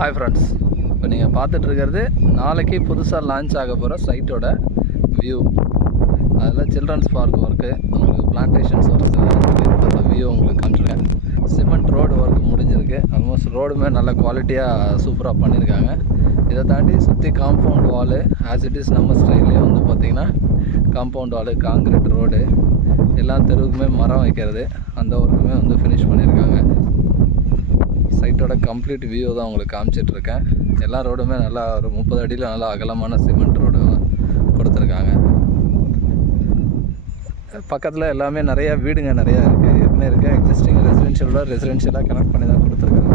Hi friends இப்போ நீங்கள் பார்த்துட்ருக்கிறது நாளைக்கு புதுசாக லான்ச் ஆக போகிற சைட்டோட வியூ அதில் சில்ட்ரன்ஸ் பார்க் ஒர்க்கு உங்களுக்கு பிளான்டேஷன்ஸ் ஒர்க் அந்த வியூ உங்களுக்கு காமிச்சிருக்கேன் சிமெண்ட் ரோடு ஒர்க் முடிஞ்சிருக்கு. ஆல்மோஸ்ட் ரோடுமே நல்ல குவாலிட்டியாக சூப்பராக பண்ணியிருக்காங்க இதை தாண்டி சுற்றி compound wall as it is நம்ம ஸ்டைல்லே வந்து பார்த்திங்கன்னா காம்பவுண்ட் வாலு காங்கிரீட் ரோடு எல்லா தெருவுக்குமே மரம் வைக்கிறது அந்த ஒர்க்குமே வந்து ஃபினிஷ் பண்ணியிருக்காங்க வீட்டோட கம்ப்ளீட் வியூ தான் உங்களுக்கு காமிச்சிட்ருக்கேன். எல்லா ரோடுமே நல்லா ஒரு முப்பது அடியில் நல்லா அகலமான சிமெண்ட் ரோடு கொடுத்துருக்காங்க. பக்கத்தில் எல்லாமே நிறைய வீடுங்க நிறையா இருக்குது ஏற்கனவே இருக்குது எக்ஸிஸ்டிங் ரெசிடென்ஷியலோட ரெசிடென்ஷியலாக கனெக்ட் பண்ணி தான் கொடுத்துருக்காங்க.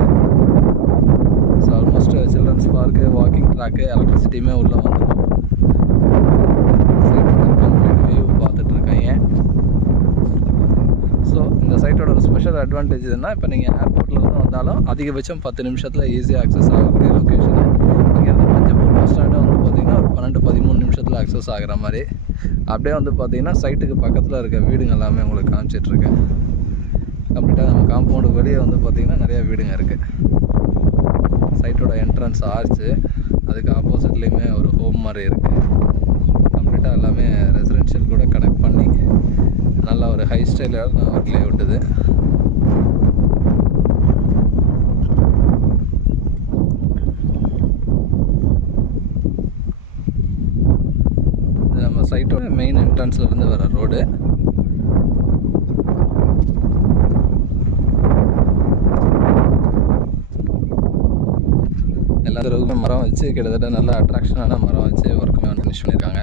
So almost children's park walking track எலக்ட்ரிசிட்டியுமே உள்ளே வந்துடும் சைட்டோட கம்ப்ளீட் வியூ பார்த்துட்டு இருக்கீங்க ஸோ இந்த ஒரு ஸ்பெஷல் அட்வான்டேஜ் என்ன இப்போ நீங்கள் ஏர்போர்ட்லேருந்து வந்தாலும் அதிகபட்சம் பத்து நிமிஷத்தில் ஈஸியாக அக்சஸ் ஆகக்கூடிய லொக்கேஷனு இங்கேருந்து மஞ்சப்பூர் பஸ் ஸ்டாண்டு வந்து பார்த்திங்கன்னா ஒரு பன்னெண்டு பதிமூணு நிமிஷத்தில் அக்சஸ் ஆகிற மாதிரி. அப்படியே வந்து பார்த்திங்கன்னா சைட்டுக்கு பக்கத்தில் இருக்க வீடுங்க எல்லாமே உங்களுக்கு காமிச்சிட்ருக்கேன் கம்ப்ளீட்டாக நம்ம காம்பவுண்டு வெளியே வந்து பார்த்திங்கன்னா நிறையா வீடுங்க இருக்குது சைட்டோட என்ட்ரன்ஸ் ஆர்ச்சு அதுக்கு ஆப்போசிட்லேயுமே ஒரு ஹோம் மாதிரி இருக்குது கம்ப்ளீட்டாக எல்லாமே ரெசிடென்ஷியல் கூட கனெக்ட் பண்ணி ஒரு ஹை ஸ்டைலாக ஒரு வரலே இது நம்ம சைட்டோட மெயின் என்ட்ரன்ஸ்லேருந்து வர ரோடு எல்லா தெருவுக்குமே மரம் வச்சு கிட்டத்தட்ட நல்ல அட்ராக்ஷனான மரம் வச்சு ஒர்க்குமே ஃபினிஷ் பண்ணியிருக்காங்க.